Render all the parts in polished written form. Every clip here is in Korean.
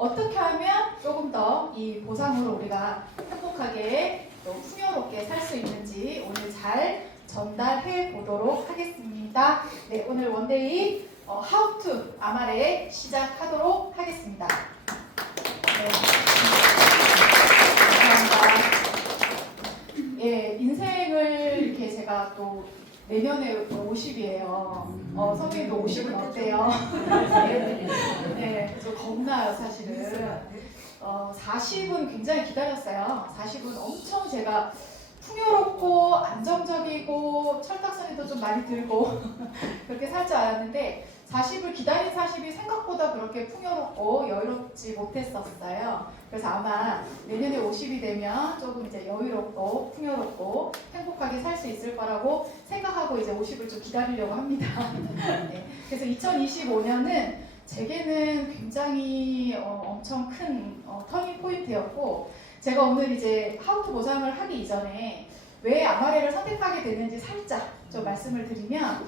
어떻게 하면 조금 더 이 보상으로 우리가 행복하게 또 풍요롭게 살 수 있는지 오늘 잘 전달해 보도록 하겠습니다. 네, 오늘 원데이 How to 아마레 시작하도록 하겠습니다. 네. 감사합니다. 예, 인생을 이렇게 제가 또 내년에 50이에요. 선배님도 50은 어때요? 네, 저 겁나요, 사실은. 40은 굉장히 기다렸어요. 40은 엄청 제가 풍요롭고 안정적이고 철딱서니도 좀 많이 들고 그렇게 살 줄 알았는데 40을 기다린 40이 생각보다 그렇게 풍요롭고 여유롭지 못했었어요. 그래서 아마 내년에 50이 되면 조금 이제 여유롭고 풍요롭고 행복하게 살 수 있을 거라고 생각하고 이제 50을 좀 기다리려고 합니다. 네. 그래서 2025년은 제게는 굉장히 엄청 큰 터닝 포인트였고 제가 오늘 이제 하우투 보상을 하기 이전에 왜 아마레를 선택하게 됐는지 살짝 좀 말씀을 드리면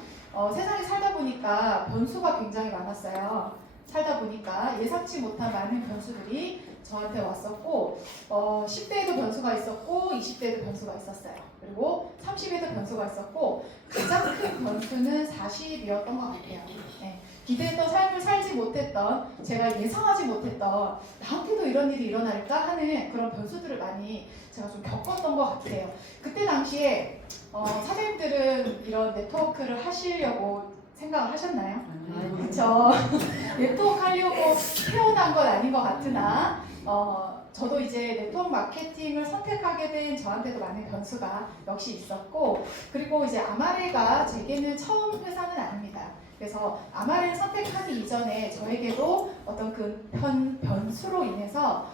세상에 살다 보니까 변수가 굉장히 많았어요. 살다 보니까 예상치 못한 많은 변수들이 저한테 왔었고 10대에도 변수가 있었고 20대에도 변수가 있었어요. 그리고 30에도 변수가 있었고 가장 큰 변수는 40이었던 것 같아요. 네. 기대했던 삶을 살지 못했던 제가 예상하지 못했던 나한테도 이런 일이 일어날까 하는 그런 변수들을 많이 제가 좀 겪었던 것 같아요. 그때 당시에 사장님들은 이런 네트워크를 하시려고 생각을 하셨나요? 그렇죠. 네트워크 하려고 태어난 건 아닌 것 같으나 저도 이제 네트워크 마케팅을 선택하게 된 저한테도 많은 변수가 역시 있었고 그리고 이제 아마레가 제게는 처음 회사는 아닙니다. 그래서 아마레를 선택하기 이전에 저에게도 어떤 그 변수로 인해서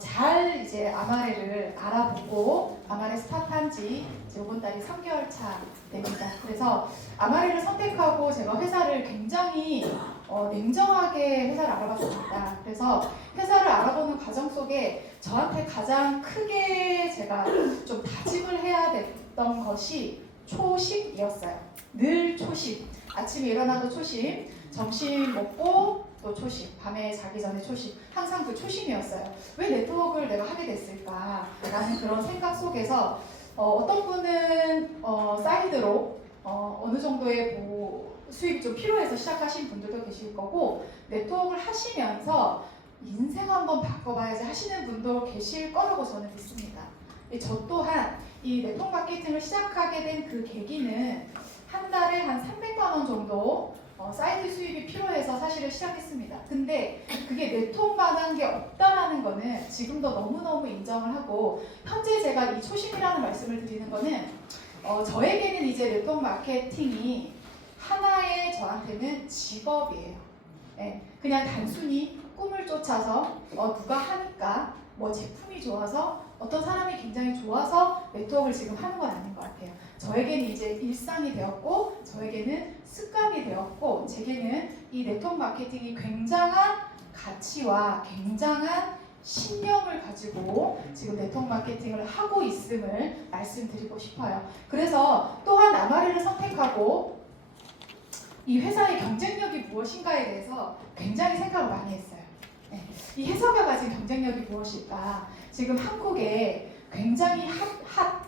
잘 이제 아마레를 알아보고 아마레 스타트한 지 이번 달이 3개월 차 됩니다. 그래서 아마레를 선택하고 제가 회사를 굉장히 냉정하게 회사를 알아봤습니다. 그래서 회사를 알아보는 과정 속에 저한테 가장 크게 제가 좀 다짐을 해야 됐던 것이 초심이었어요. 늘 초심. 아침에 일어나도 초심, 점심 먹고 또 초심, 밤에 자기 전에 초심, 항상 그 초심이었어요. 왜 네트워크를 내가 하게 됐을까라는 그런 생각 속에서 어떤 분은 사이드로 어느 정도의 수입이 좀 필요해서 시작하신 분들도 계실 거고 네트워크를 하시면서 인생 한번 바꿔봐야지 하시는 분도 계실 거라고 저는 믿습니다. 저 또한 이 네트워크 마케팅을 시작하게 된 그 계기는 한 달에 한 300만 원 정도 사이드 수입이 필요해서 사실은 시작했습니다. 근데 그게 네트워크만한 게 없다라는 거는 지금도 너무너무 인정을 하고 현재 제가 이 초심이라는 말씀을 드리는 거는 저에게는 이제 네트워크 마케팅이 하나의 저한테는 직업이에요. 네, 그냥 단순히 꿈을 쫓아서 누가 하니까 뭐 제품이 좋아서 어떤 사람이 굉장히 좋아서 네트워크를 지금 하는 건 아닌 것 같아요. 저에게는 이제 일상이 되었고 저에게는 습관이 되었고 제게는 이 네트워크 마케팅이 굉장한 가치와 굉장한 신념을 가지고 지금 네트워크 마케팅을 하고 있음을 말씀드리고 싶어요. 그래서 또한 아마레를 선택하고 이 회사의 경쟁력이 무엇인가에 대해서 굉장히 생각을 많이 했어요. 네. 이 회사가 가진 경쟁력이 무엇일까? 지금 한국에 굉장히 핫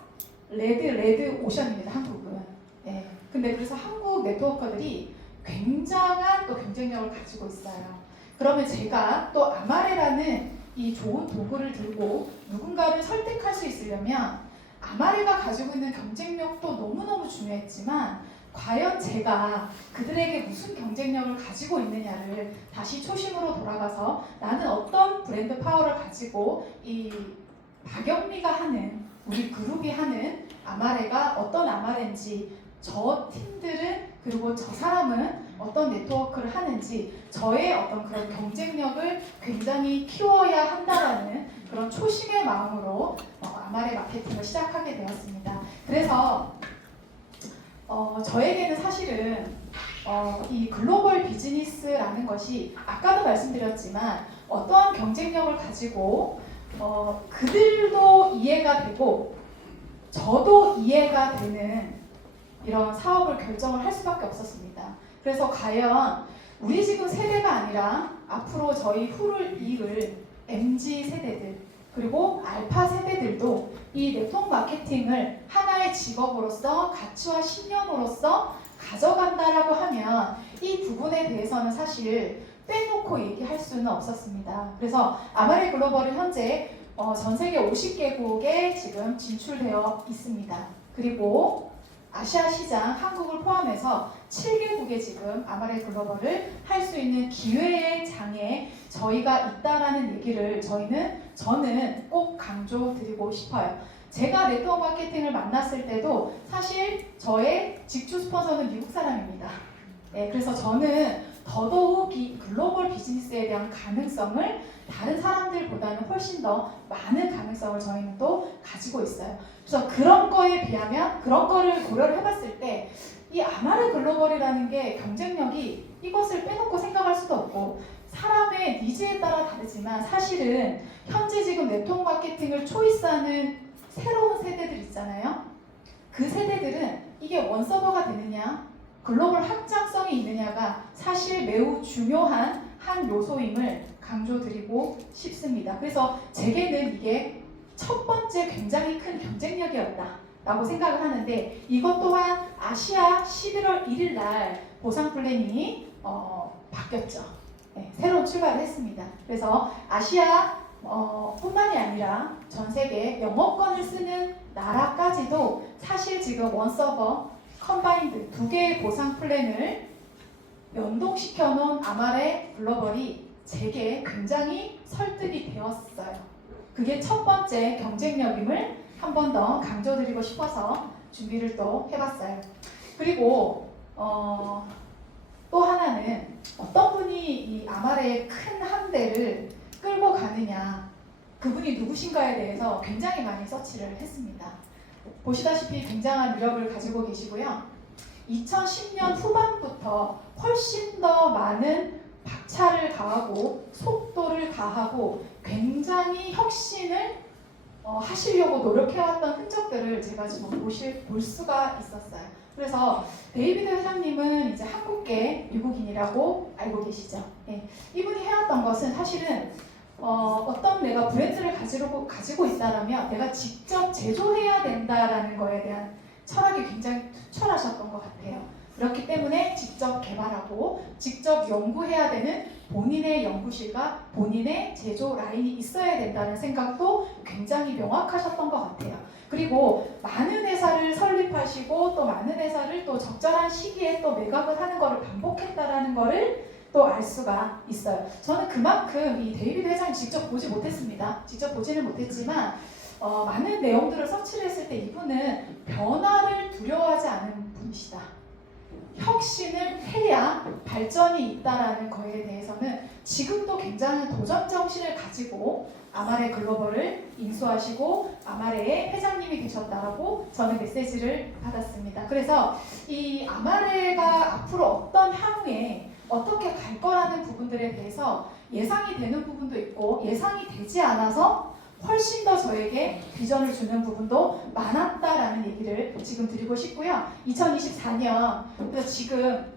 레드 오션입니다. 한국은. 네. 근데 그래서 한국 네트워커들이 굉장한 또 경쟁력을 가지고 있어요. 그러면 제가 또 아마레라는 이 좋은 도구를 들고 누군가를 설득할 수 있으려면 아마레가 가지고 있는 경쟁력도 너무너무 중요했지만 과연 제가 그들에게 무슨 경쟁력을 가지고 있느냐를 다시 초심으로 돌아가서 나는 어떤 브랜드 파워를 가지고 이 박영미가 하는 우리 그룹이 하는 아마레가 어떤 아마레인지 저 팀들은 그리고 저 사람은 어떤 네트워크를 하는지 저의 어떤 그런 경쟁력을 굉장히 키워야 한다라는 그런 초심의 마음으로 아마레 마케팅을 시작하게 되었습니다. 그래서 저에게는 사실은 이 글로벌 비즈니스라는 것이 아까도 말씀드렸지만 어떠한 경쟁력을 가지고 그들도 이해가 되고 저도 이해가 되는 이런 사업을 결정을 할 수밖에 없었습니다. 그래서 과연 우리 지금 세대가 아니라 앞으로 저희 후를 이을 MZ 세대들 그리고 알파 세대들도 이 네트워크 마케팅을 하나의 직업으로서 가치와 신념으로서 가져간다라고 하면 이 부분에 대해서는 사실 빼놓고 얘기할 수는 없었습니다. 그래서 아마레 글로벌은 현재 전 세계 50개국에 지금 진출되어 있습니다. 그리고 아시아 시장 한국을 포함해서 7개국에 지금 아마레 글로벌을 할 수 있는 기회의 장에 저희가 있다라는 얘기를 저는 꼭 강조드리고 싶어요. 제가 네트워크 마케팅을 만났을 때도 사실 저의 직주 스폰서는 미국 사람입니다. 네, 그래서 저는 더더욱 이 글로벌 비즈니스에 대한 가능성을 다른 사람들보다는 훨씬 더 많은 가능성을 저희는 또 가지고 있어요. 그래서 그런 거에 비하면 그런 거를 고려를 해봤을 때 이 아마레 글로벌이라는 게 경쟁력이 이것을 빼놓고 생각할 수도 없고 사람의 니즈에 따라 다르지만 사실은 현재 지금 네트워크 마케팅을 초이스하는 새로운 세대들 있잖아요. 그 세대들은 이게 원서버가 되느냐 글로벌 확장성이 있느냐가 사실 매우 중요한 한 요소임을 강조드리고 싶습니다. 그래서 제게는 이게 첫 번째 굉장히 큰 경쟁력이었다 라고 생각을 하는데 이것 또한 아시아 11월 1일 날 보상 플랜이 바뀌었죠. 네, 새로운 출발을 했습니다. 그래서 아시아 뿐만이 아니라 전 세계 영어권을 쓰는 나라까지도 사실 지금 원서버 컴바인드 두 개의 보상 플랜을 연동시켜 놓은 아마레 글로벌이 제게 굉장히 설득이 되었어요. 그게 첫 번째 경쟁력임을 한 번 더 강조드리고 싶어서 준비를 또 해봤어요. 그리고 또 하나는 어떤 분이 이 아마레의 큰 함대를 끌고 가느냐 그분이 누구신가에 대해서 굉장히 많이 서치를 했습니다. 보시다시피 굉장한 이력을 가지고 계시고요. 2010년 후반부터 훨씬 더 많은 박차를 가하고 속도를 가하고 굉장히 혁신을 하시려고 노력해왔던 흔적들을 제가 지금 볼 수가 있었어요. 그래서 데이비드 회장님은 이제 한국계 미국인이라고 알고 계시죠. 네. 이분이 해왔던 것은 사실은 어떤 내가 브랜드를 가지고 있다라면 내가 직접 제조해야 된다라는 거에 대한 철학이 굉장히 투철하셨던 것 같아요. 그렇기 때문에 직접 개발하고 직접 연구해야 되는 본인의 연구실과 본인의 제조 라인이 있어야 된다는 생각도 굉장히 명확하셨던 것 같아요. 그리고 많은 회사를 설립하시고 또 많은 회사를 또 적절한 시기에 또 매각을 하는 것을 반복했다라는 것을 또 알 수가 있어요. 저는 그만큼 이 데이비드 회장님 직접 보지 못했습니다. 직접 보지는 못했지만 많은 내용들을 서치를 했을 때 이분은 변화를 두려워하지 않은 분이시다. 혁신을 해야 발전이 있다라는 거에 대해서는 지금도 굉장한 도전 정신을 가지고 아마레 글로벌을 인수하시고 아마레의 회장님이 되셨다라고 저는 메시지를 받았습니다. 그래서 이 아마레가 앞으로 어떤 향후에 어떻게 갈 거라는 부분들에 대해서 예상이 되는 부분도 있고 예상이 되지 않아서 훨씬 더 저에게 비전을 주는 부분도 많았다라는 얘기를 지금 드리고 싶고요. 2024년, 그래서 지금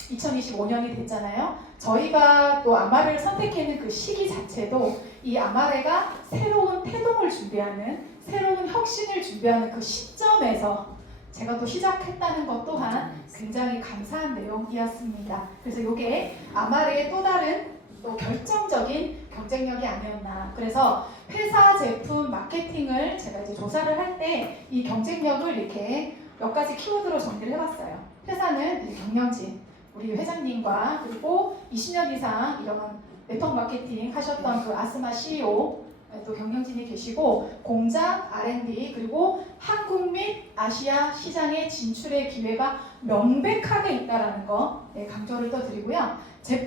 2025년이 됐잖아요. 저희가 또 아마레를 선택하는 그 시기 자체도 이 아마레가 새로운 태동을 준비하는, 새로운 혁신을 준비하는 그 시점에서 제가 또 시작했다는 것 또한 굉장히 감사한 내용이었습니다. 그래서 이게 아마레의 또 다른 또 결정적인 경쟁력이 아니었나. 그래서 회사 제품 마케팅을 제가 이제 조사를 할 때 이 경쟁력을 이렇게 몇 가지 키워드로 정리를 해봤어요. 회사는 경영진, 우리 회장님과 그리고 20년 이상 이런 네트워크 마케팅 하셨던 그 아스마 CEO 또 경영진이 계시고 공장, R&D 그리고 한국 및 아시아 시장의 진출의 기회가 명백하게 있다라는 거 강조를 또 드리고요. 제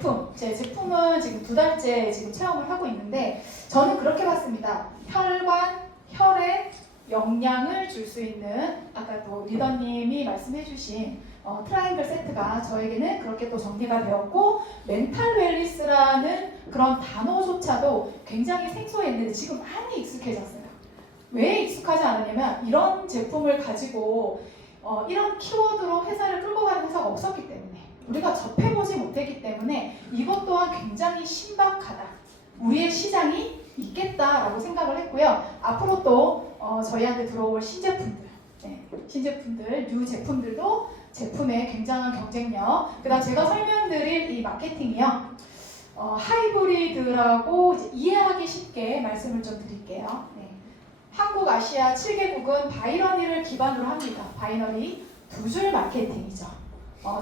제품은 지금 2달째 지금 체험을 하고 있는데 저는 그렇게 봤습니다. 혈관, 혈액, 영양을 줄 수 있는 아까 또 리더님이 말씀해주신 트라이앵글 세트가 저에게는 그렇게 또 정리가 되었고 멘탈 웰리스라는 그런 단어조차도 굉장히 생소했는데 지금 많이 익숙해졌어요. 왜 익숙하지 않았냐면 이런 제품을 가지고 이런 키워드로 회사를 끌고 가는 회사가 없었기 때문에 우리가 접해보지 못했기 때문에 이것 또한 굉장히 신박하다. 우리의 시장이 있겠다라고 생각을 했고요. 앞으로 또 저희한테 들어올 신제품들, 신제품들, 뉴 제품들도 제품의 굉장한 경쟁력. 그다음 제가 설명드릴 이 마케팅이요. 하이브리드라고 이제 이해하기 쉽게 말씀을 좀 드릴게요. 한국, 아시아 7개국은 바이너리를 기반으로 합니다. 바이너리 두 줄 마케팅이죠.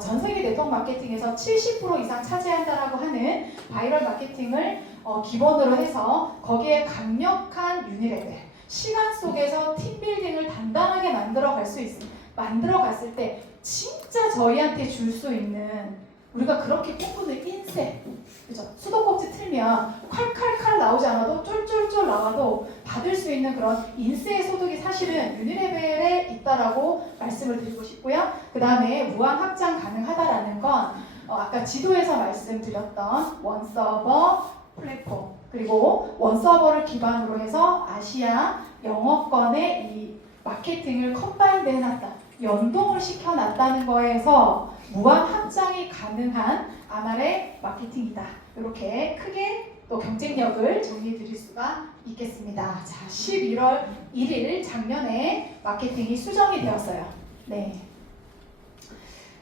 전 세계 네트워크 마케팅에서 70% 이상 차지한다라고 하는 바이럴 마케팅을 기본으로 해서 거기에 강력한 유니레벨, 시간 속에서 팀빌딩을 단단하게 만들어 갔을 때 진짜 저희한테 줄 수 있는, 우리가 그렇게 꿈꾸는 인세, 그죠? 수도꼭지 틀면 칼칼칼 나오지 않아도 쫄쫄쫄 나와도 받을 수 있는 그런 인세의 소득이 사실은 유니레벨에 있다라고 말씀을 드리고 싶고요. 그 다음에 무한 확장 가능하다라는 건 아까 지도에서 말씀드렸던 원서버 플랫폼, 그리고 원서버를 기반으로 해서 아시아 영어권의 이 마케팅을 컴바인드 해놨다, 연동을 시켜놨다는 거에서 무한 확장이 가능한 아말의 마케팅이다. 이렇게 크게 또 경쟁력을 정리해 드릴 수가 있겠습니다. 자, 11월 1일 작년에 마케팅이 수정이 되었어요. 네.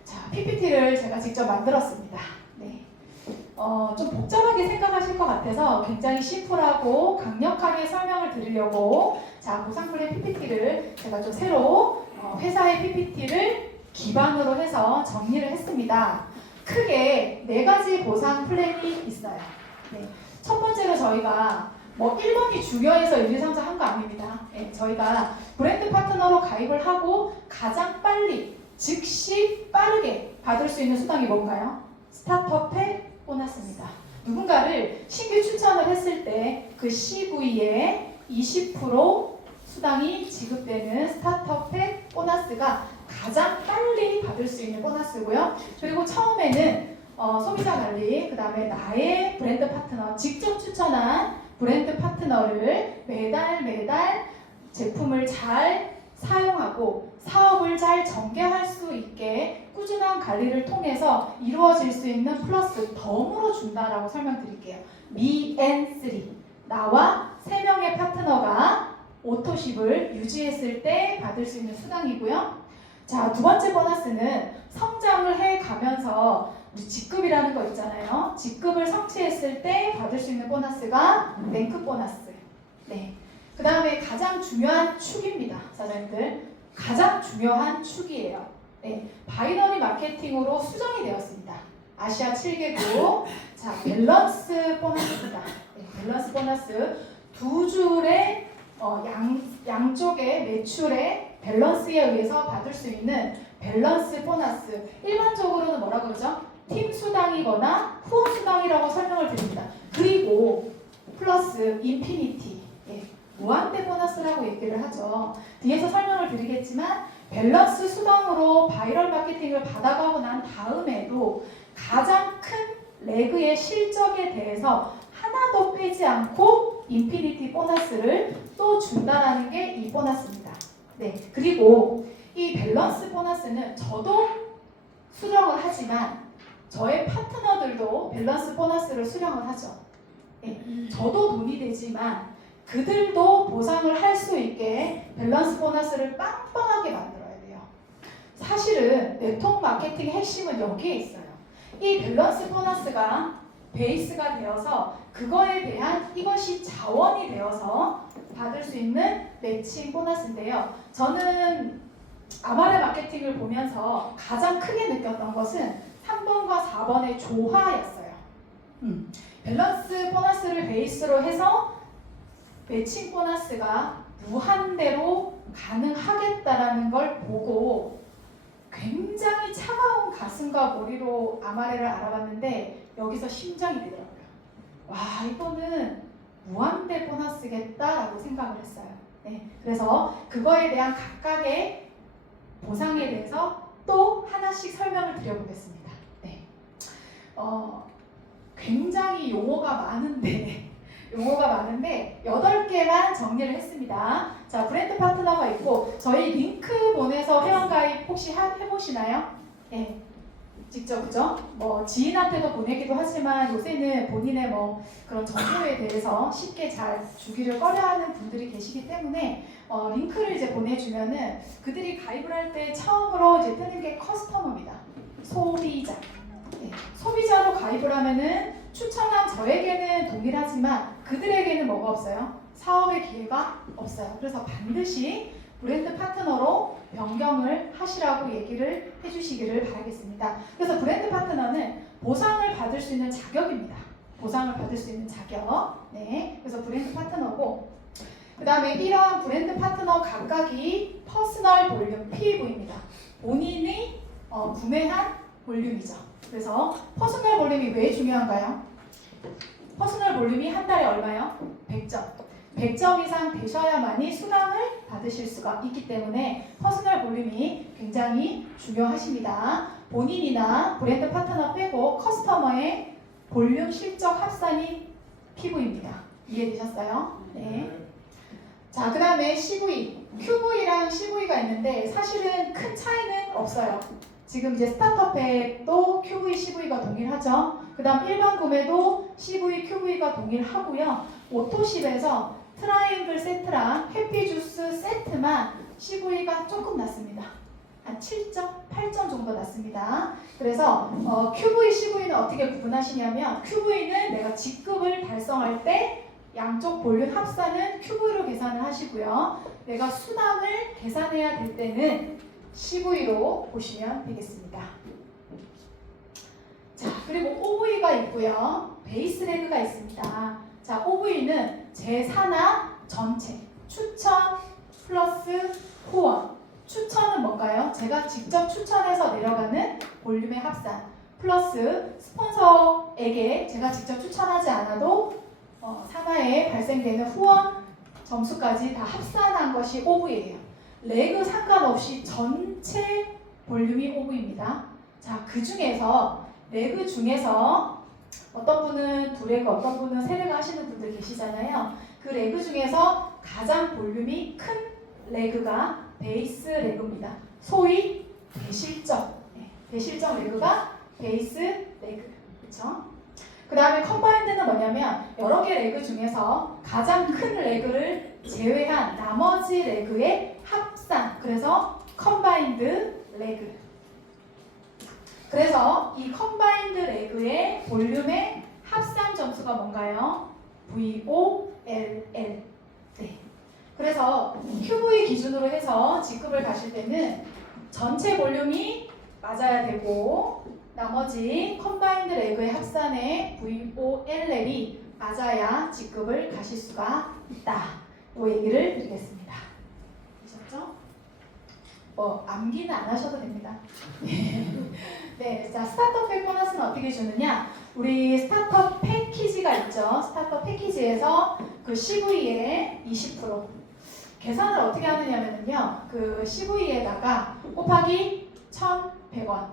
자, PPT를 제가 직접 만들었습니다. 네. 좀 복잡하게 생각하실 것 같아서 굉장히 심플하고 강력하게 설명을 드리려고 보상 플랜 PPT를 제가 좀 새로 회사의 PPT를 기반으로 해서 정리를 했습니다. 크게 4가지 보상 플랜이 있어요. 네. 첫 번째로 저희가 1번이 중요해서 1, 2, 3, 4 한 거 아닙니다. 네. 저희가 브랜드 파트너로 가입을 하고 가장 빨리, 즉시 빠르게 받을 수 있는 수당이 뭔가요? 스타트업의 보너스입니다. 누군가를 신규 추천을 했을 때 그 CV에 20% 수당이 지급되는 스타트업의 보너스가 가장 빨리 받을 수 있는 보너스고요. 그리고 처음에는 소비자 관리, 그 다음에 나의 브랜드 파트너, 직접 추천한 브랜드 파트너를 매달 제품을 잘 사용하고 사업을 잘 전개할 수 있게 꾸준한 관리를 통해서 이루어질 수 있는 플러스 덤으로 준다라고 설명드릴게요. Me and 3, 나와 3명의 파트너가 오토십을 유지했을 때 받을 수 있는 수당이고요. 자, 두 번째 보너스는 성장을 해가면서 우리 직급이라는 거 있잖아요. 직급을 성취했을 때 받을 수 있는 보너스가 랭크 보너스. 네. 그 다음에 가장 중요한 축입니다. 사장님들. 가장 중요한 축이에요. 네. 바이너리 마케팅으로 수정이 되었습니다. 아시아 7개국. 자, 밸런스 보너스입니다. 네, 밸런스 보너스. 두 줄의 양쪽의 매출의 밸런스에 의해서 받을 수 있는 밸런스 보너스. 일반적으로는 뭐라 그러죠? 팀 수당이거나 후원 수당이라고 설명을 드립니다. 그리고 플러스 인피니티, 무한대 보너스라고 얘기를 하죠. 뒤에서 설명을 드리겠지만 밸런스 수당으로 바이럴 마케팅을 받아가고 난 다음에도 가장 큰 레그의 실적에 대해서 하나도 빼지 않고 인피니티 보너스를 또 준다라는 게 이 보너스입니다. 네, 그리고 이 밸런스 보너스는 저도 수령을 하지만 저의 파트너들도 밸런스 보너스를 수령을 하죠. 네, 저도 돈이 되지만 그들도 보상을 할 수 있게 밸런스 보너스를 빵빵하게 만들어야 돼요. 사실은 네트워크 마케팅의 핵심은 여기에 있어요. 이 밸런스 보너스가 베이스가 되어서 그거에 대한 이것이 자원이 되어서 받을 수 있는 매칭 보너스인데요. 저는 아말의 마케팅을 보면서 가장 크게 느꼈던 것은 3번과 4번의 조화였어요. 밸런스 보너스를 베이스로 해서 매칭 보너스가 무한대로 가능하겠다라는 걸 보고 굉장히 차가운 가슴과 머리로 아마레를 알아봤는데 여기서 심장이 되더라고요. 와, 이거는 무한대 보너스겠다라고 생각을 했어요. 네, 그래서 그거에 대한 각각의 보상에 대해서 또 하나씩 설명을 드려보겠습니다. 네, 굉장히 용어가 많은데 8개만 정리를 했습니다. 자, 브랜드 파트너가 있고 저희 링크 보내서 회원가입 혹시 해보시나요? 네. 직접 그죠? 뭐 지인한테도 보내기도 하지만 요새는 본인의 뭐 그런 정보에 대해서 쉽게 잘 주기를 꺼려하는 분들이 계시기 때문에 링크를 이제 보내주면은 그들이 가입을 할 때 처음으로 이제 뜨는 게 커스터머입니다. 소비자. 네, 소비자로 가입을 하면은 추천한 저에게는 동일하지만 그들에게는 뭐가 없어요? 사업의 기회가 없어요. 그래서 반드시 브랜드 파트너로 변경을 하시라고 얘기를 해주시기를 바라겠습니다. 그래서 브랜드 파트너는 보상을 받을 수 있는 자격입니다. 보상을 받을 수 있는 자격. 네, 그래서 브랜드 파트너고 그 다음에 이러한 브랜드 파트너 각각이 퍼스널 볼륨 PV입니다. 본인이 구매한 볼륨이죠. 그래서 퍼스널 볼륨이 왜 중요한가요? 퍼스널 볼륨이 한 달에 얼마요? 100점. 100점 이상 되셔야만이 수당을 받으실 수가 있기 때문에 퍼스널 볼륨이 굉장히 중요하십니다. 본인이나 브랜드 파트너 빼고 커스터머의 볼륨 실적 합산이 PV입니다. 이해되셨어요? 네. 자, 그 다음에 CV, QV랑 CV가 있는데 사실은 큰 차이는 없어요. 지금 이제 스타트업앱도 QV, CV가 동일하죠. 그 다음 일반 구매도 CV, QV가 동일하고요. 오토십에서 트라이앵글 세트랑 해피주스 세트만 CV가 조금 낮습니다. 한 7점, 8점 정도 낮습니다. 그래서 QV, CV는 어떻게 구분하시냐면 QV는 내가 직급을 달성할 때 양쪽 볼륨 합산은 QV로 계산을 하시고요. 내가 수당을 계산해야 될 때는 CV로 보시면 되겠습니다. 자, 그리고 OV가 있고요. 베이스 레그가 있습니다. 자, OV는 제4나 전체, 추천 플러스 후원. 추천은 뭔가요? 제가 직접 추천해서 내려가는 볼륨의 합산 플러스 스폰서에게 제가 직접 추천하지 않아도 산하에 발생되는 후원 점수까지 다 합산한 것이 OV예요. 레그 상관없이 전체 볼륨이 OV입니다. 자, 그 중에서 레그 중에서 어떤 분은 2레그, 어떤 분은 3레그 하시는 분들 계시잖아요. 그 레그 중에서 가장 볼륨이 큰 레그가 베이스 레그입니다. 소위 대실적. 네, 대실적 레그가 베이스 레그. 그렇죠? 그 다음에 컴바인드는 뭐냐면 여러 개 레그 중에서 가장 큰 레그를 제외한 나머지 레그의 합산. 그래서 컴바인드 레그. 그래서 이 컴바인드 레그의 볼륨의 합산 점수가 뭔가요? VOLL. 네. 그래서 QV 기준으로 해서 직급을 가실 때는 전체 볼륨이 맞아야 되고 나머지 컴바인드 레그의 합산의 VOLL이 맞아야 직급을 가실 수가 있다. 이 얘기를 드리겠습니다. 되셨죠? 암기는 안 하셔도 됩니다. 네, 자, 스타트업 팩 보너스는 어떻게 주느냐? 우리 스타트업 패키지가 있죠. 스타트업 패키지에서 그 CV의 20% 계산을 어떻게 하느냐면요. 그 CV에다가 곱하기 1,100원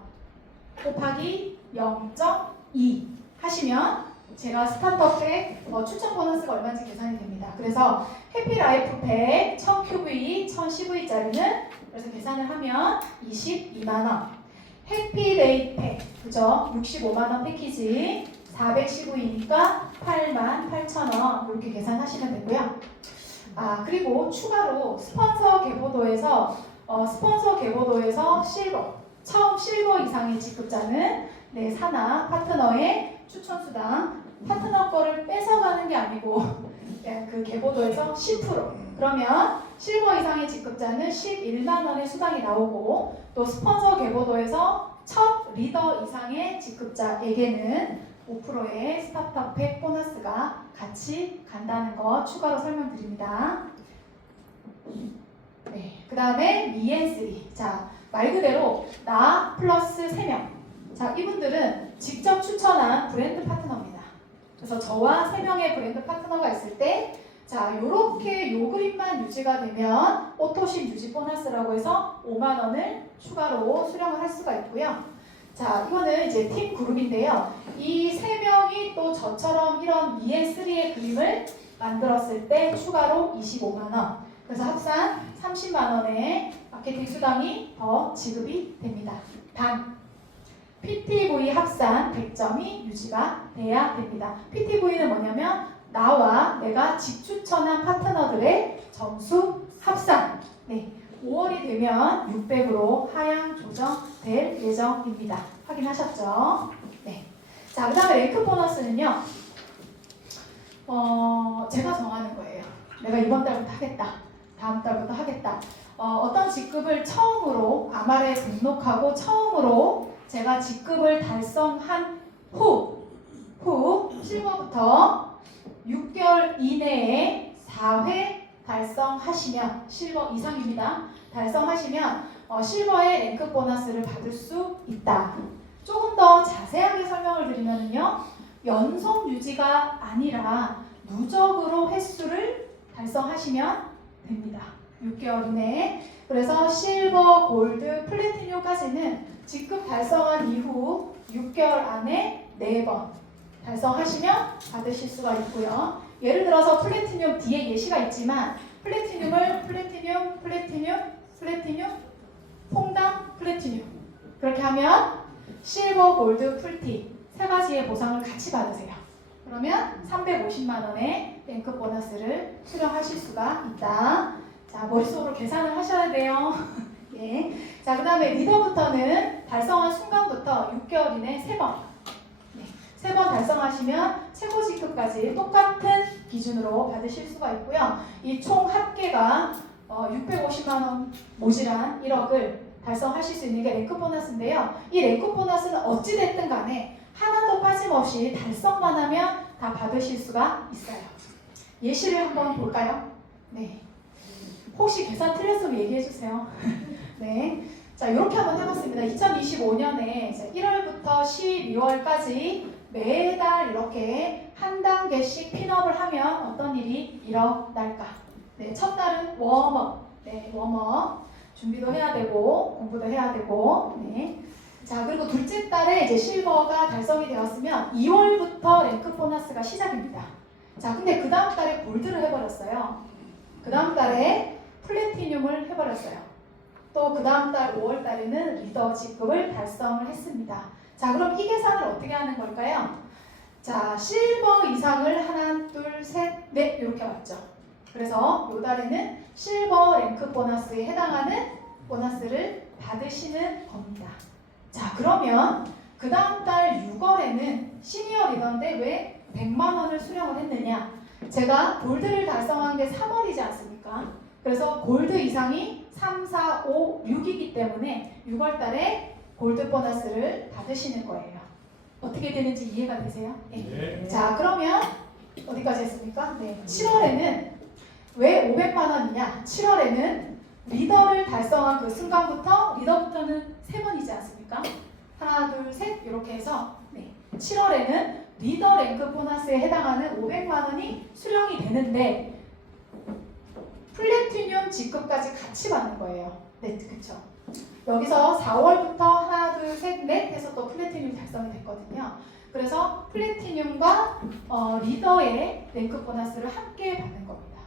곱하기 0.2 하시면 제가 스타트업 팩 추천 보너스가 얼마인지 계산이 됩니다. 그래서 해피라이프 팩 1000QV, 1000CV짜리는 그래서 계산을 하면 22만원. 해피데이 팩, 그죠? 65만원 패키지 410V니까 88,000원 이렇게 계산하시면 되고요. 아, 그리고 추가로 스폰서 계보도에서 실버, 처음 실버 이상의 직급자는 내 산하 파트너의 추천수당, 파트너 거를 뺏어가는 게 아니고 그 계보도에서 10%. 그러면 실버 이상의 직급자는 11만원의 수당이 나오고 또 스폰서 계보도에서 첫 리더 이상의 직급자에게는 5%의 스타트업 팩 보너스가 같이 간다는 거 추가로 설명드립니다. 네, 그 다음에 미앤3. 자, 말 그대로 나 플러스 3명. 자, 이분들은 직접 추천한 브랜드 파트너입니다. 그래서 저와 3명의 브랜드 파트너가 있을 때 자, 요렇게 요 그림만 유지가 되면 오토십 유지 보너스라고 해서 5만원을 추가로 수령을 할 수가 있고요. 자, 이거는 이제 팀 그룹인데요. 이 3명이 또 저처럼 이런 2의3의 그림을 만들었을 때 추가로 25만원. 그래서 합산 30만원의 마케팅 수당이 더 지급이 됩니다. 단, PTV 합산 100점이 유지가 돼야 됩니다. PTV는 뭐냐면 나와 내가 직추천한 파트너들의 점수 합산. 네, 5월이 되면 600으로 하향 조정될 예정입니다. 확인하셨죠? 네. 자, 그 다음에 랭크 보너스는요. 제가 정하는 거예요. 내가 이번 달부터 하겠다. 다음 달부터 하겠다. 어떤 직급을 처음으로 아말에 등록하고 처음으로 제가 직급을 달성한 후 실버부터 6개월 이내에 4회 달성하시면 실버 이상입니다. 달성하시면 실버의 랭크 보너스를 받을 수 있다. 조금 더 자세하게 설명을 드리면요. 연속 유지가 아니라 누적으로 횟수를 달성하시면 됩니다. 6개월 이내에. 그래서 실버, 골드, 플래티늄까지는 직급 달성한 이후 6개월 안에 4번 달성하시면 받으실 수가 있고요. 예를 들어서 플래티늄 뒤에 예시가 있지만 플래티늄을 플래티늄, 퐁당, 플래티늄 그렇게 하면 실버, 골드, 풀티 세 가지의 보상을 같이 받으세요. 그러면 350만 원의 랭크 보너스를 수령하실 수가 있다. 자, 머릿속으로 계산을 하셔야 돼요. 예. 자, 그 다음에 리더부터는 달성한 순간부터 6개월 이내 3번. 네. 3번 달성하시면 최고 직급까지 똑같은 기준으로 받으실 수가 있고요. 이 총 합계가 650만 원 모자란 1억을 달성하실 수 있는 게 랭크 보너스인데요. 이 랭크 보너스는 어찌됐든 간에 하나도 빠짐없이 달성만 하면 다 받으실 수가 있어요. 예시를 한번 볼까요? 네. 혹시 계산 틀렸으면 얘기해주세요. 네. 자, 이렇게 한번 해봤습니다. 2025년에 1월부터 12월까지 매달 이렇게 한 단계씩 핀업을 하면 어떤 일이 일어날까? 네, 첫 달은 웜업. 네, 웜업. 준비도 해야 되고, 공부도 해야 되고, 네. 자, 그리고 둘째 달에 이제 실버가 달성이 되었으면 2월부터 랭크 보너스가 시작입니다. 자, 근데 그 다음 달에 골드를 해버렸어요. 그 다음 달에 플래티늄을 해버렸어요. 또 그 다음 달 5월 달에는 리더 직급을 달성을 했습니다. 자, 그럼 이 계산을 어떻게 하는 걸까요? 자, 실버 이상을 하나, 둘, 셋, 넷 이렇게 왔죠. 그래서 이 달에는 실버 랭크 보너스에 해당하는 보너스를 받으시는 겁니다. 자, 그러면 그 다음 달 6월에는 시니어 리더인데 왜 100만 원을 수령을 했느냐? 제가 골드를 달성한 게 3월이지 않습니까? 그래서 골드 이상이 3, 4, 5, 6이기 때문에 6월 달에 골드 보너스를 받으시는 거예요. 어떻게 되는지 이해가 되세요? 네. 자, 그러면 어디까지 했습니까? 네. 7월에는 왜 500만 원이냐? 7월에는 리더를 달성한 그 순간부터 리더부터는 3번이지 않습니까? 하나, 둘, 셋 이렇게 해서 7월에는 리더 랭크 보너스에 해당하는 500만 원이 수령이 되는데 플래티늄 직급까지 같이 받는 거예요. 네, 그쵸? 여기서 4월부터 하나, 둘, 셋, 넷 해서 또 플래티늄 달성이 됐거든요. 그래서 플래티늄과 리더의 랭크 보너스를 함께 받는 겁니다.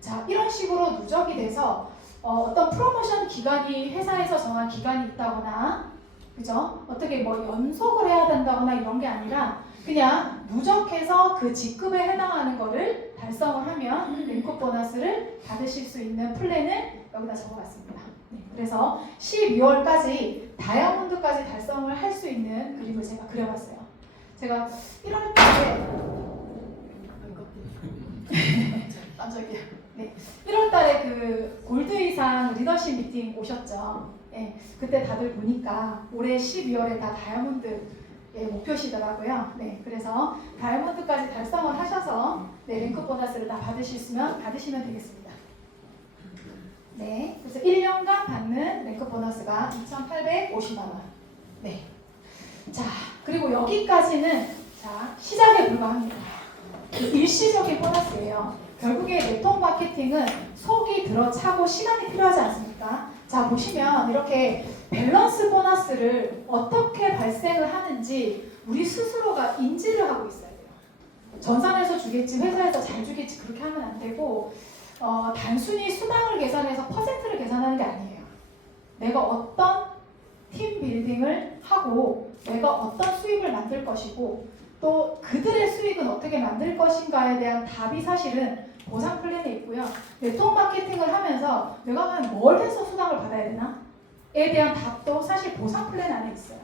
자, 이런 식으로 누적이 돼서 어떤 프로모션 기간이 회사에서 정한 기간이 있다거나 그죠? 어떻게 뭐 연속을 해야 된다거나 이런 게 아니라 그냥 누적해서 그 직급에 해당하는 거를 달성을 하면 랭크 보너스를 받으실 수 있는 플랜을 여기다 적어봤습니다. 네, 그래서 12월까지 다이아몬드까지 달성을 할 수 있는 그림을 제가 그려봤어요. 제가 1월 달에 깜짝이야. 네, 1월 달에 그 골드 이상 리더십 미팅 오셨죠. 네, 그때 다들 보니까 올해 12월에 다 다이아몬드 목표시더라고요. 네, 그래서 다이아몬드까지 달성을 하셔서 랭크 보너스를 다 받으시면 되겠습니다. 네, 그래서 1년간 받는 랭크 보너스가 2,850만 원. 네. 자, 그리고 여기까지는 자, 시작에 불과합니다. 일시적인 보너스예요. 결국에 네트워크 마케팅은 속이 들어차고 시간이 필요하지 않습니까? 자, 보시면 이렇게 밸런스 보너스를 어떻게 발생을 하는지 우리 스스로가 인지를 하고 있어야 돼요. 전산에서 주겠지, 회사에서 잘 주겠지 그렇게 하면 안 되고 단순히 수당을 계산해서 퍼센트를 계산하는 게 아니에요. 내가 어떤 팀 빌딩을 하고 내가 어떤 수익을 만들 것이고 또 그들의 수익은 어떻게 만들 것인가에 대한 답이 사실은 보상 플랜에 있고요. 네트워크 마케팅을 하면서 내가 과연 뭘 해서 수당을 받아야 되나? 에 대한 답도 사실 보상 플랜 안에 있어요.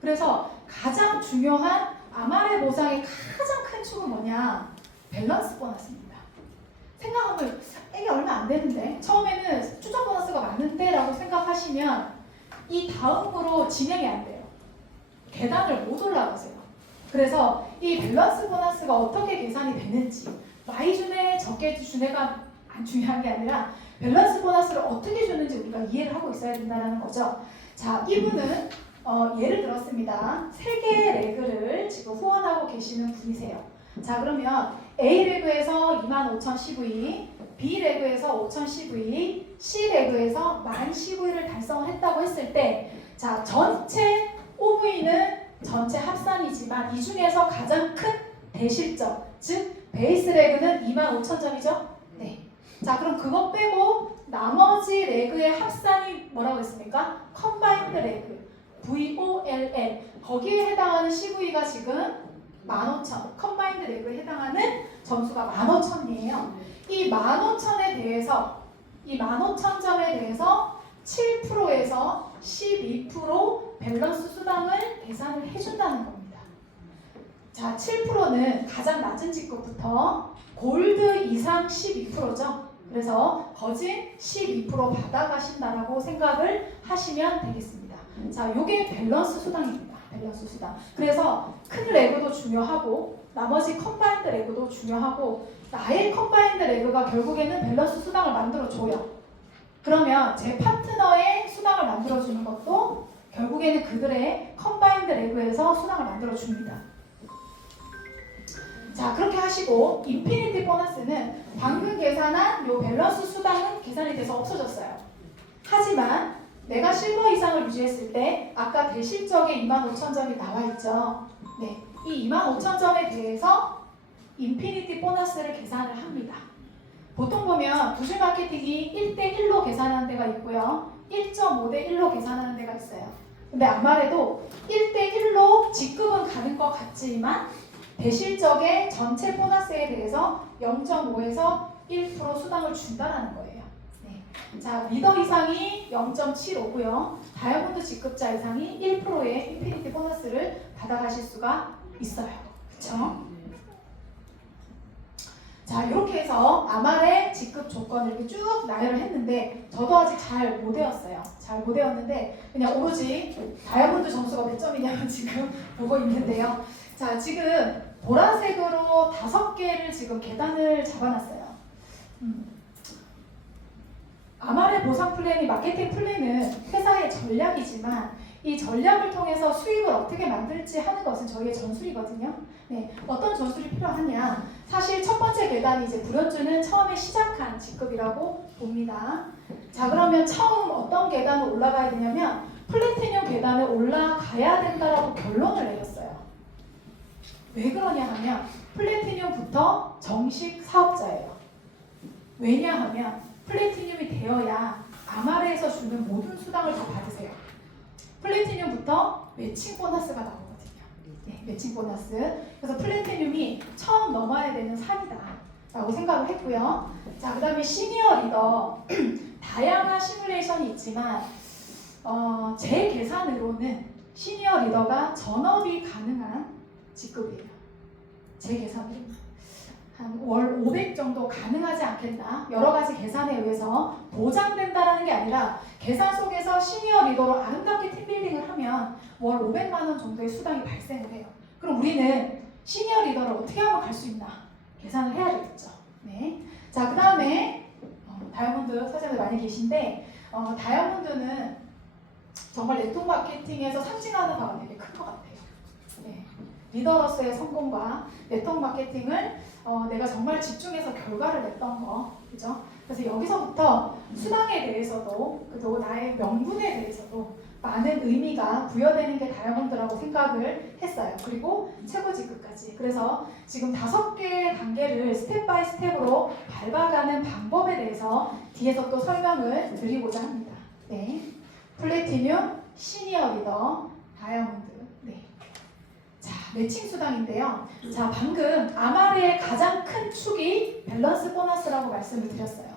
그래서 가장 중요한 아말의 보상의 가장 큰 축은 뭐냐? 밸런스 보너스입니다. 생각하면 이게 얼마 안 되는데 처음에는 추적 보너스가 많은데 라고 생각하시면 이 다음으로 진행이 안 돼요. 계단을 못 올라가세요. 그래서 이 밸런스 보너스가 어떻게 계산이 되는지 많이 주네 적게 주네가 안 중요한 게 아니라 밸런스 보너스를 어떻게 주는지 우리가 이해를 하고 있어야 된다는 거죠. 자, 이분은 예를 들었습니다. 3개의 레그를 지금 후원하고 계시는 분이세요. 자, 그러면 A 레그에서 25,000 CV, B 레그에서 5,000 CV, C 레그에서 10,000 CV를 달성을 했다고 했을 때, 자, 전체 OV는 전체 합산이지만 이 중에서 가장 큰 대실점, 즉 베이스 레그는 25,000점이죠? 네. 자, 그럼 그거 빼고 나머지 레그의 합산이 뭐라고 했습니까? 컴바인드 레그, VOLL. 거기에 해당하는 CV가 지금 15,000. 컴바인드 레그에 해당하는 점수가 15,000이에요. 이 15,000에 대해서, 이 15,000점에 대해서 7%에서 12% 밸런스 수당을 계산을 해준다는 겁니다. 자, 7%는 가장 낮은 직급부터 골드 이상 12%죠. 그래서 거진 12% 받아가신다라고 생각을 하시면 되겠습니다. 자, 요게 밸런스 수당입니다. 밸런스 수당. 그래서 큰 레그도 중요하고 나머지 컴바인드 레그도 중요하고 나의 컴바인드 레그가 결국에는 밸런스 수당을 만들어줘요. 그러면 제 파트너의 수당을 만들어주는 것도 결국에는 그들의 컴바인드 레그에서 수당을 만들어줍니다. 자, 그렇게 하시고 인피니티 보너스는 방금 계산한 요 밸런스 수당은 계산이 돼서 없어졌어요. 하지만 내가 실버 이상을 유지했을 때 아까 대실적에 25,000점이 나와 있죠. 네, 이 25,000점에 대해서 인피니티 보너스를 계산을 합니다. 보통 보면 구글 마케팅이 1대1로 계산하는 데가 있고요. 1.5대1로 계산하는 데가 있어요. 근데 아무래도 1대1로 직급은 가는 것 같지만 대실적의 전체 보너스에 대해서 0.5에서 1% 수당을 준다는 거예요. 네. 자, 리더 이상이 0.75고요. 다이아몬드 직급자 이상이 1%의 인피니티 보너스를 받아가실 수가 있어요. 그렇죠? 자, 이렇게 해서 아말의 직급 조건을 이렇게 쭉 나열을 했는데 저도 아직 잘 못 외웠어요. 잘 못 외웠는데 그냥 오로지 다이아몬드 점수가 몇 점이냐면 지금 보고 있는데요. 자, 지금 보라색으로 5개를 지금 계단을 잡아놨어요. 아말의 보상 플랜이 마케팅 플랜은 회사의 전략이지만 이 전략을 통해서 수익을 어떻게 만들지 하는 것은 저희의 전술이거든요. 네, 어떤 전술이 필요하냐? 사실 첫 번째 계단이 이제 불연주는 처음에 시작한 직급이라고 봅니다. 자, 그러면 처음 어떤 계단을 올라가야 되냐면 플래티늄 계단을 올라가야 된다라고 결론을 내렸어요. 왜 그러냐 하면 플래티늄부터 정식 사업자예요. 왜냐하면 플래티늄이 되어야 아말에서 주는 모든 수당을 다 받으세요. 플래티늄부터 매칭 보너스가 나오거든요. 네, 매칭 보너스. 그래서 플래티늄이 처음 넘어야 되는 산이다 라고 생각을 했고요. 자, 그 다음에 시니어 리더. 다양한 시뮬레이션이 있지만 제 계산으로는 시니어 리더가 전업이 가능한 직급이에요. 제 계산으로는. 한 월 500 정도 가능하지 않겠나. 여러 가지 계산에 의해서 보장된다라는 게 아니라 계산 속에서 시니어 리더로 아름답게 팀빌딩을 하면 월 500만 원 정도의 수당이 발생을 해요. 그럼 우리는 시니어 리더를 어떻게 하면 갈 수 있나 계산을 해야 되겠죠. 네. 자, 그 다음에 다이아몬드 사장들 많이 계신데 다이아몬드는 정말 네트워크 마케팅에서 상징하는 바가 되게 큰 것 같아요. 네. 리더로서의 성공과 네트워크 마케팅을 내가 정말 집중해서 결과를 냈던 거, 그죠? 그래서 여기서부터 수당에 대해서도 그리고 나의 명분에 대해서도 많은 의미가 부여되는 게 다이아몬드라고 생각을 했어요. 그리고 최고 직급까지. 그래서 지금 5개의 단계를 스텝 바이 스텝으로 밟아가는 방법에 대해서 뒤에서 또 설명을 드리고자 합니다. 네, 플래티늄, 시니어 리더, 다이아몬드. 네. 자, 매칭 수당인데요. 자, 방금 아마르의 가장 큰 축이 밸런스 보너스라고 말씀을 드렸어요.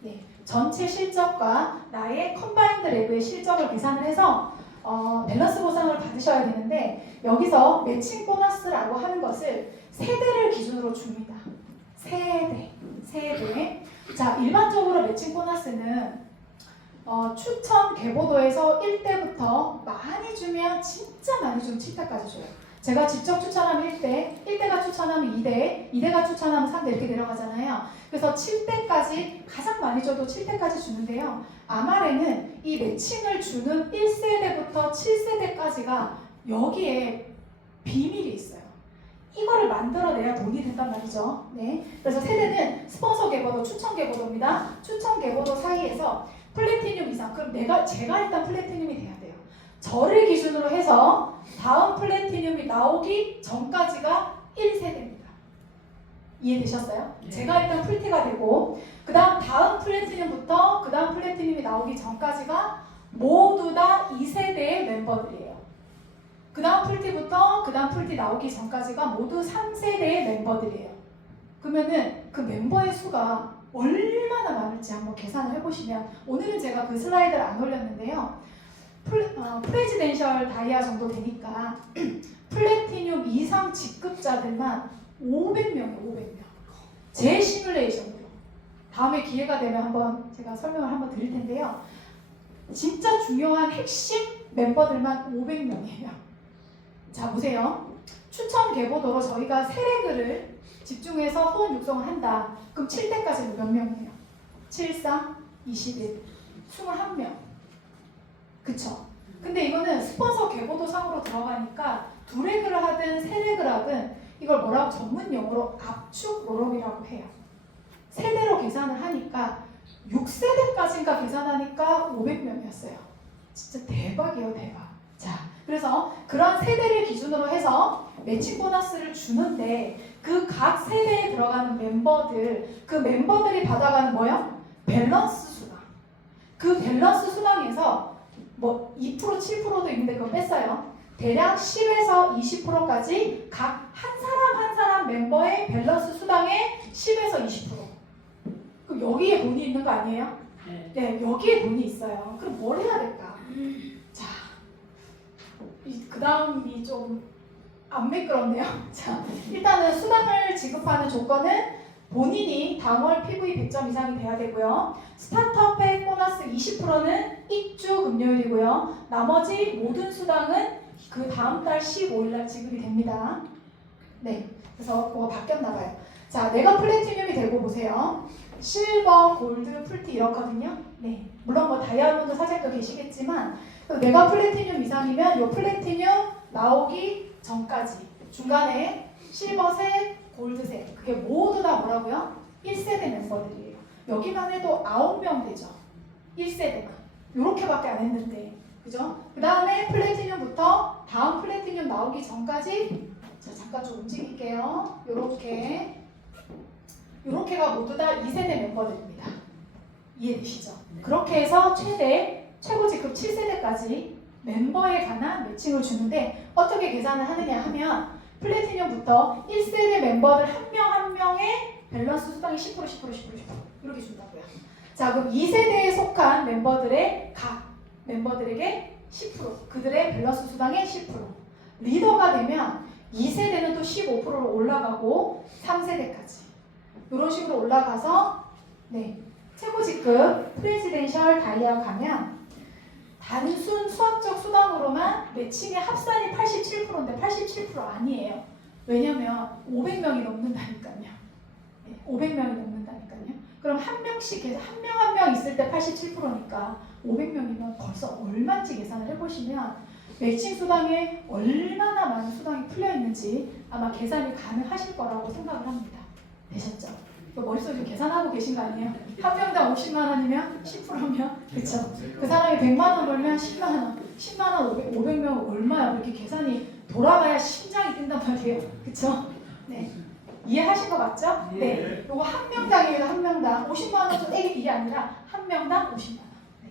네. 전체 실적과 나의 컴바인드 레브의 실적을 계산을 해서 밸런스 보상을 받으셔야 되는데 여기서 매칭 보너스라고 하는 것을 세대를 기준으로 줍니다. 세대. 자, 일반적으로 매칭 보너스는 추천 계보도에서 1대부터 많이 주면 진짜 많이 주면 7대까지 줘요. 제가 직접 추천하면 1대, 1대가 추천하면 2대, 2대가 추천하면 3대 이렇게 내려가잖아요. 그래서 7대까지 가장 많이 줘도 7대까지 주는데요. 아마레는 이 매칭을 주는 1세대부터 7세대까지가 여기에 비밀이 있어요. 이거를 만들어내야 돈이 된단 말이죠. 네. 그래서 세대는 스폰서 계보도, 추천 계보도입니다. 추천 계보도 사이에서 플래티늄 이상, 그럼 제가 일단 플래티늄이 돼야 돼요. 저를 기준으로 해서 다음 플래티늄이 나오기 전까지가 1세대입니다. 이해되셨어요? 네. 제가 일단 풀티가 되고 다음 플래티늄부터 그 다음 플래티늄이 나오기 전까지가 모두 다 2세대의 멤버들이에요. 그 다음 풀티부터 그 다음 풀티 나오기 전까지가 모두 3세대의 멤버들이에요. 그러면은 그 멤버의 수가 얼마나 많을지 한번 계산을 해보시면, 오늘은 제가 그 슬라이드를 안 올렸는데요. 프레지덴셜 다이아 정도 되니까 플래티늄 이상 직급자들만 500명이에요. 500명. 제 시뮬레이션으로. 다음에 기회가 되면 한번 제가 설명을 한번 드릴 텐데요. 진짜 중요한 핵심 멤버들만 500명이에요. 자, 보세요. 추천 계보도로 저희가 세레그를 집중해서 후원 육성을 한다. 그럼 7대까지는 몇 명이에요? 7, 4, 21, 21명. 그쵸? 근데 이거는 스폰서 계보도 상으로 들어가니까 두 레그를 하든 세 레그를 하든 이걸 뭐라고 전문 용어로 압축 로럼이라고 해요. 세대로 계산을 하니까 6세대까지인가 계산하니까 500명이었어요. 진짜 대박이에요, 대박. 자, 그래서 그런 세대를 기준으로 해서 매칭 보너스를 주는데 그 각 세대에 들어가는 멤버들, 그 멤버들이 받아가는 뭐요? 밸런스 수당. 그 밸런스 수당에서 뭐 2%, 7%도 있는데 그거 뺐어요. 대략 10에서 20%까지 각 한 사람 멤버의 밸런스 수당의 10에서 20%. 그럼 여기에 돈이 있는 거 아니에요? 네, 여기에 돈이 있어요. 그럼 뭘 해야 될까? 자, 그 다음이 좀 안 매끄럽네요. 자, 일단은 수당을 지급하는 조건은 본인이 당월 PV 100점 이상이 돼야 되고요. 스타트업의 보너스 20%는 입주 금요일이고요. 나머지 모든 수당은 그 다음 달 15일날 지급이 됩니다. 네, 그래서 뭐가 바뀌었나봐요. 자, 내가 플래티늄이 되고 보세요. 실버, 골드, 풀티 이렇거든요. 네, 물론 뭐 다이아몬드 사장도 계시겠지만 내가 플래티늄 이상이면 이 플래티늄 나오기 전까지 중간에 실버색, 골드색 그게 모두 다 뭐라고요? 1세대 멤버들이에요. 여기만 해도 9명 되죠. 1세대만. 요렇게밖에 안 했는데, 그죠? 그 다음에 플래티늄부터 다음 플래티늄 나오기 전까지, 자, 잠깐 좀 움직일게요. 요렇게가 모두 다 2세대 멤버들입니다. 이해되시죠? 그렇게 해서 최고 직급 7세대까지 멤버에 관한 매칭을 주는데 어떻게 계산을 하느냐 하면 플래티늄부터 1세대 멤버들 한 명 한 명의 밸런스 수당이 10% 이렇게 준다고요. 자, 그럼 2세대에 속한 멤버들의 각 멤버들에게 10%, 그들의 밸런스 수당의 10%. 리더가 되면 2세대는 또 15%로 올라가고 3세대까지 이런 식으로 올라가서 네, 최고 직급 프레지덴셜 다이아 가면 단순 수학적 수당으로만 매칭의 합산이 87%인데 87% 아니에요. 왜냐면 500명이 넘는다니까요. 네, 500명이 넘는다니까요. 그럼 한 명씩 해서 한 명 있을 때 87%니까 500명이면 벌써 얼마인지 계산을 해보시면 매칭 수당에 얼마나 많은 수당이 풀려 있는지 아마 계산이 가능하실 거라고 생각을 합니다. 되셨죠? 머릿속에 계산하고 계신 거 아니에요? 한 명당 50만 원이면 10%면 그쵸? 그 사람이 100만 원 벌면 10만 원, 10만 원 500명 얼마야? 그렇게 계산이 돌아가야 심장이 뛴단 말이에요. 그쵸? 네. 이해하신 거 맞죠? 네. 요거 한 명당이에요. 한 명당 50만 원 이게 아니라 한 명당 50만 원. 네.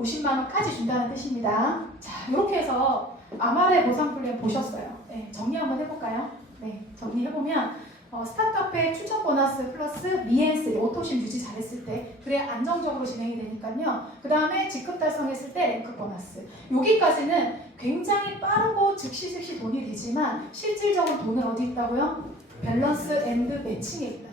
50만 20만 원까지 준다는 뜻입니다. 자, 이렇게 해서 아마레 보상 플랜 보셨어요. 네, 정리 한번 해볼까요? 네, 정리해보면 스타트업의 추천 보너스 플러스 미엔스 오토심 유지 잘했을 때 그래야 안정적으로 진행이 되니까요. 그 다음에 직급 달성했을 때 랭크 보너스. 여기까지는 굉장히 빠르고 즉시 돈이 되지만 실질적으로 돈은 어디 있다고요? 밸런스 앤드 매칭에 있다니까요.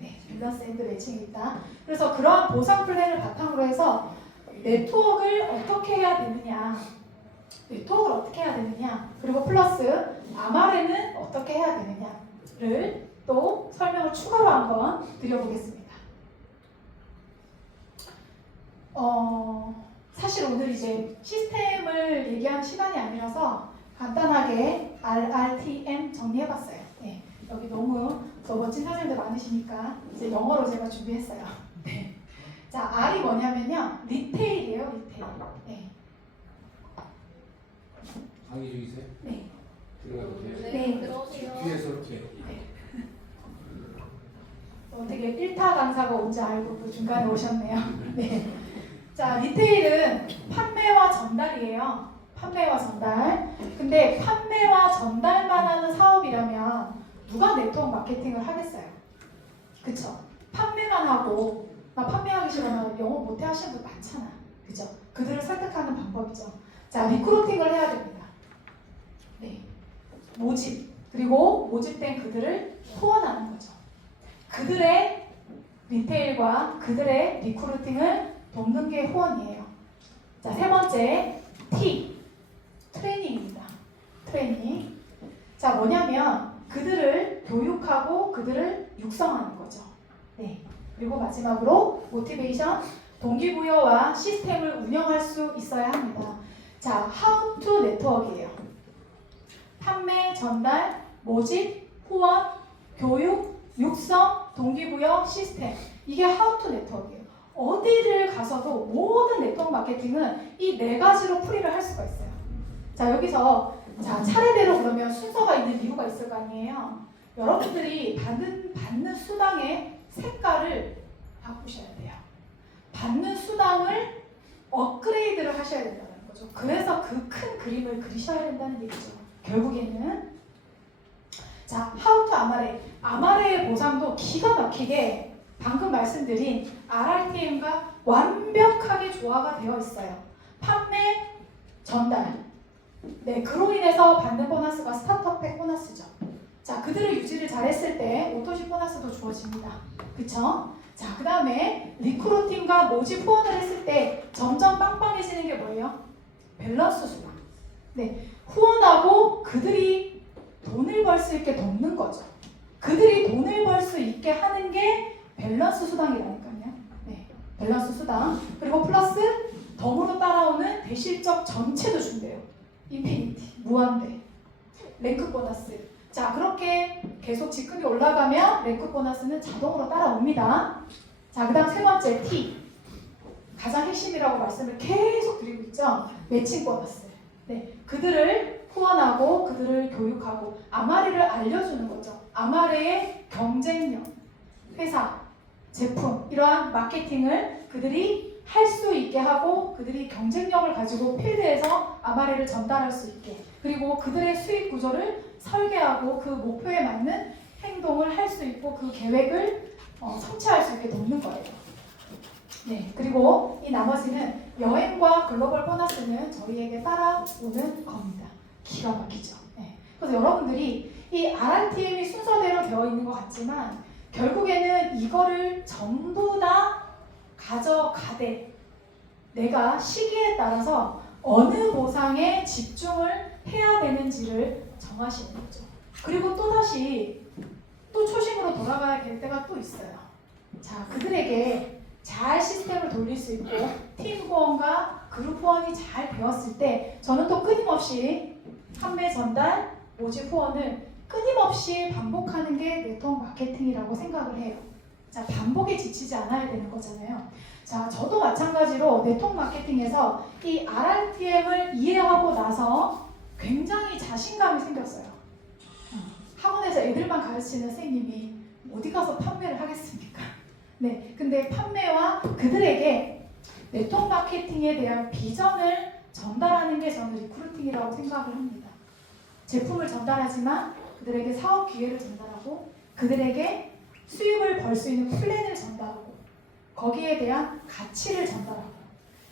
네, 밸런스 앤드 매칭에 있다. 그래서 그러한 보상 플랜을 바탕으로 해서 네트워크를 어떻게 해야 되느냐, 그리고 플러스 아마레는 어떻게 해야 되느냐를 또 설명을 추가로 한번 드려보겠습니다. 사실 오늘 이제 시스템을 얘기하는 시간이 아니라서 간단하게 RRTM 정리해봤어요. 네, 여기 너무 멋진 사진들 많으시니까 이제 영어로 제가 준비했어요. 네. 자, R이 뭐냐면요, 리테일이에요, 리테일. 네. 강의 중이세요? 네. 들어가도 돼요? 네. 들어오세요. 뒤에서 이렇게. 되게 1타 강사가 온지 알고 또 중간에 오셨네요. 네. 자, 리테일은 판매와 전달이에요. 판매와 전달. 근데 판매와 전달만 하는 사업이라면 누가 네트워크 마케팅을 하겠어요? 그쵸? 판매만 하고 나 판매하기 싫으면 영어 못해 하시는 분 많잖아. 그죠? 그들을 설득하는 방법이죠. 자, 리크루팅을 해야 됩니다. 네. 모집. 그리고 모집된 그들을 후원하는 거죠. 그들의 리테일과 그들의 리크루팅을 돕는 게 후원이에요. 자, 세 번째 T. 트레이닝입니다. 트레이닝. 자, 뭐냐면 그들을 교육하고 그들을 육성하는 거죠. 네. 그리고 마지막으로 모티베이션, 동기부여와 시스템을 운영할 수 있어야 합니다. 자, how to 네트워크예요. 판매, 전달, 모집, 후원, 교육, 육성, 동기부여, 시스템. 이게 how to 네트워크예요. 어디를 가서도 모든 네트워크 마케팅은 이 네 가지로 풀이를 할 수가 있어요. 자, 여기서 자, 차례대로 그러면 순서가 있는 이유가 있을 거 아니에요. 여러분들이 받는 수당의 색깔을 바꾸셔야 돼요. 받는 수당을 업그레이드를 하셔야 된다는 거죠. 그래서 그 큰 그림을 그리셔야 된다는 얘기죠. 결국에는 자, 하우투 아마레. 아마레의 보상도 기가 막히게 방금 말씀드린 RRTM과 완벽하게 조화가 되어 있어요. 판매, 전달. 네, 그로 인해서 받는 보너스가 스타트업백 보너스죠. 자, 그들을 유지를 잘했을 때 오토십 보너스도 주어집니다. 그쵸? 자, 그 다음에 리크루팅과 모집 후원을 했을 때 점점 빵빵해지는 게 뭐예요? 밸런스 수당. 네, 후원하고 그들이 돈을 벌 수 있게 돕는 거죠. 그들이 돈을 벌 수 있게 하는 게 밸런스 수당이라니까요. 네, 밸런스 수당. 그리고 플러스 덤으로 따라오는 대실적 전체도 준대요. 인피니티, 무한대. 랭크 보너스. 자, 그렇게 계속 직급이 올라가면 랭크 보너스는 자동으로 따라옵니다. 자, 그 다음 세 번째 T. 가장 핵심이라고 말씀을 계속 드리고 있죠. 매칭 보너스. 네, 그들을 후원하고 그들을 교육하고 아마레를 알려주는 거죠. 아마레의 경쟁력, 회사, 제품 이러한 마케팅을 그들이 할 수 있게 하고 그들이 경쟁력을 가지고 필드에서 아마레를 전달할 수 있게, 그리고 그들의 수익 구조를 설계하고 그 목표에 맞는 행동을 할 수 있고 그 계획을 성취할 수 있게 돕는 거예요. 네, 그리고 이 나머지는 여행과 글로벌 보너스는 저희에게 따라오는 겁니다. 기가 막히죠. 네. 그래서 여러분들이 이 RRTM이 순서대로 되어 있는 것 같지만 결국에는 이거를 전부 다 가져가되 내가 시기에 따라서 어느 보상에 집중을 해야 되는지를 정하시는 거죠. 그리고 또다시 또 초심으로 돌아가야 될 때가 또 있어요. 자, 그들에게 잘 시스템을 돌릴 수 있고 팀 후원과 그룹 후원이 잘 되었을 때 저는 또 끊임없이 판매 전달, 모집 후원을 끊임없이 반복하는 게 네트워크 마케팅이라고 생각을 해요. 자, 반복에 지치지 않아야 되는 거잖아요. 자, 저도 마찬가지로 네트워크 마케팅에서 이 RRTM을 이해하고 나서 굉장히 자신감이 생겼어요. 학원에서 애들만 가르치는 선생님이 어디 가서 판매를 하겠습니까? 네, 근데 판매와 그들에게 네트워크 마케팅에 대한 비전을 전달하는 게 저는 리크루팅이라고 생각을 합니다. 제품을 전달하지만 그들에게 사업 기회를 전달하고 그들에게 수익을 벌 수 있는 플랜을 전달하고 거기에 대한 가치를 전달하고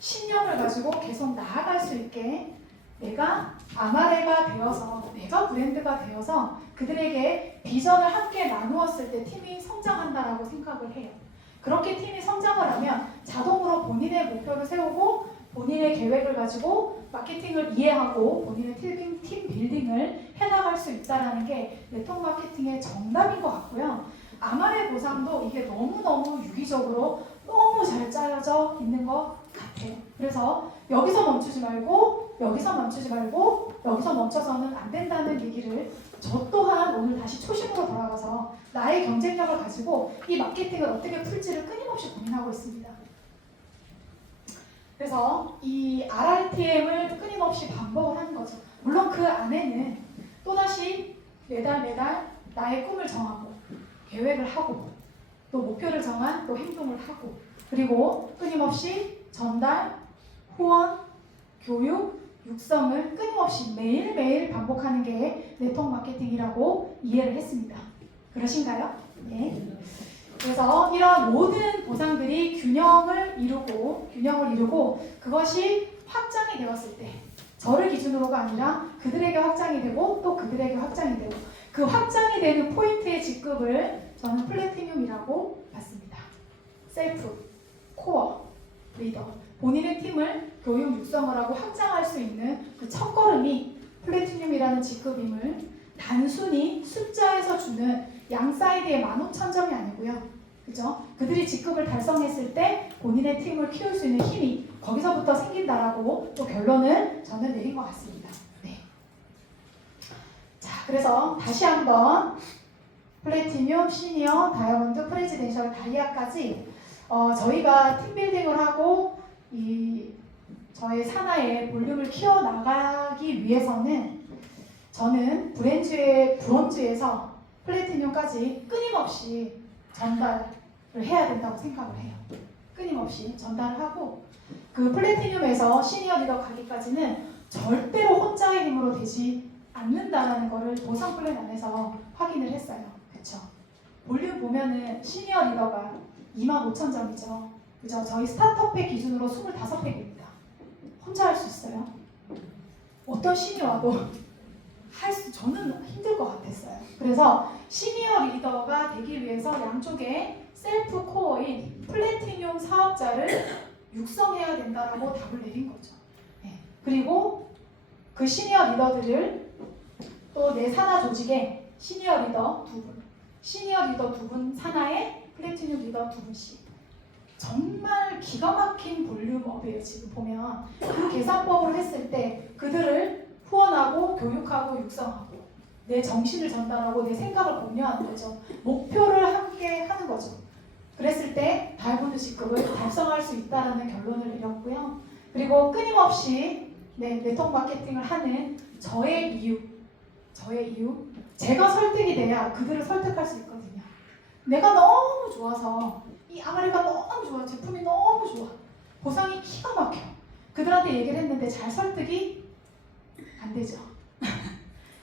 신념을 가지고 계속 나아갈 수 있게 내가 아마레가 되어서 내가 브랜드가 되어서 그들에게 비전을 함께 나누었을 때 팀이 성장한다라고 생각을 해요. 그렇게 팀이 성장을 하면 자동으로 본인의 목표를 세우고 본인의 계획을 가지고 마케팅을 이해하고 본인의 팀 빌딩을 해나갈 수 있다는 게 네트워크 마케팅의 정답인 것 같고요. 아마레 보상도 이게 너무너무 유기적으로 너무 잘 짜여져 있는 것 같아요. 그래서 여기서 멈추지 말고 여기서 멈추지 말고 여기서 멈춰서는 안 된다는 얘기를 저 또한 오늘 다시 초심으로 돌아가서 나의 경쟁력을 가지고 이 마케팅을 어떻게 풀지를 끊임없이 고민하고 있습니다. 그래서 이 RRTM을 끊임없이 반복을 하는 거죠. 물론 그 안에는 또다시 매달 나의 꿈을 정하고 계획을 하고 또 목표를 정한 또 행동을 하고 그리고 끊임없이 전달, 후원, 교육, 육성을 끊임없이 매일매일 반복하는 게 네트워크 마케팅이라고 이해를 했습니다. 그러신가요? 네. 그래서 이런 모든 보상들이 균형을 이루고 그것이 확장이 되었을 때 저를 기준으로가 아니라 그들에게 확장이 되고 또 그들에게 확장이 되고 그 확장이 되는 포인트의 직급을 저는 플래티늄이라고 봤습니다. 셀프, 코어, 리더 본인의 팀을 교육 육성을 하고 확장할 수 있는 그 첫걸음이 플래티늄이라는 직급임을 단순히 숫자에서 주는 양 사이드의 15,000점이 아니고요. 그죠? 그들이 직급을 달성했을 때 본인의 팀을 키울 수 있는 힘이 거기서부터 생긴다라고 또 결론을 저는 내린 것 같습니다. 네. 자, 그래서 다시 한번 플래티늄, 시니어, 다이아몬드, 프레지덴셜, 다이아까지 저희가 팀빌딩을 하고 저의 산하의 볼륨을 키워나가기 위해서는 저는 브론즈에서 플래티늄까지 끊임없이 전달을 해야 된다고 생각을 해요. 끊임없이 전달을 하고 그 플래티늄에서 시니어 리더 가기까지는 절대로 혼자의 힘으로 되지 않는다라는 거를 보상 플랜 안에서 확인을 했어요. 그쵸? 볼륨 보면은 시니어 리더가 25,000점이죠. 그죠? 저희 스타트업회 기준으로 25팩입니다. 혼자 할 수 있어요? 어떤 신이 와도 저는 힘들 것 같았어요. 그래서 시니어 리더가 되기 위해서 양쪽에 셀프 코어인 플래티늄 사업자를 육성해야 된다라고 답을 내린 거죠. 네. 그리고 그 시니어 리더들을 또 내 산하 조직에 시니어 리더 2분, 시니어 리더 2분 산하에 플래티늄 리더 2분씩. 정말 기가 막힌 볼륨업이에요. 지금 보면 그 계산법으로 했을 때 그들을 후원하고 교육하고 육성하고 내 정신을 전달하고 내 생각을 공유하는 거죠. 목표를 함께 하는 거죠. 그랬을 때 다이아몬드 직급을 달성할 수 있다는 결론을 내렸고요. 그리고 끊임없이 네트워크 마케팅을 하는 저의 이유 제가 설득이 돼야 그들을 설득할 수 있거든요. 내가 너무 좋아서 이 아마레가 너무 좋아, 제품이 너무 좋아, 보상이 기가 막혀, 그들한테 얘기를 했는데 잘 설득이 안 되죠.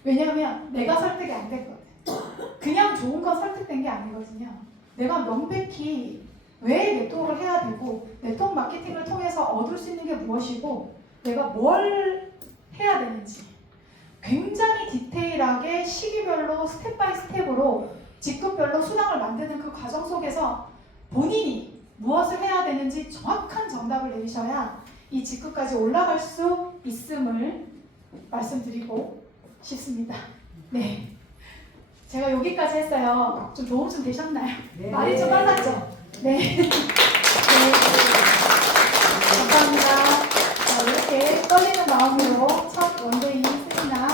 왜냐하면 내가 설득이 안 됐거든. 그냥 좋은 건 설득된 게 아니거든요. 내가 명백히 왜 네트워크를 해야 되고 네트워크 마케팅을 통해서 얻을 수 있는 게 무엇이고 내가 뭘 해야 되는지 굉장히 디테일하게 시기별로 스텝 바이 스텝으로 직급별로 수당을 만드는 그 과정 속에서 본인이 무엇을 해야 되는지 정확한 정답을 내리셔야 이 직급까지 올라갈 수 있음을 말씀드리고 싶습니다. 네, 제가 여기까지 했어요. 좀 도움 좀 되셨나요? 네. 말이 좀 빨랐죠? 네. 네. 감사합니다. 자, 이렇게 떨리는 마음으로 첫 원데이 세미나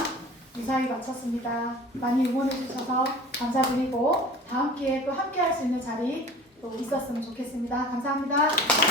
무사히 마쳤습니다. 많이 응원해 주셔서 감사드리고 다음 기회에 또 함께 할 수 있는 자리 또 있었으면 좋겠습니다. 감사합니다.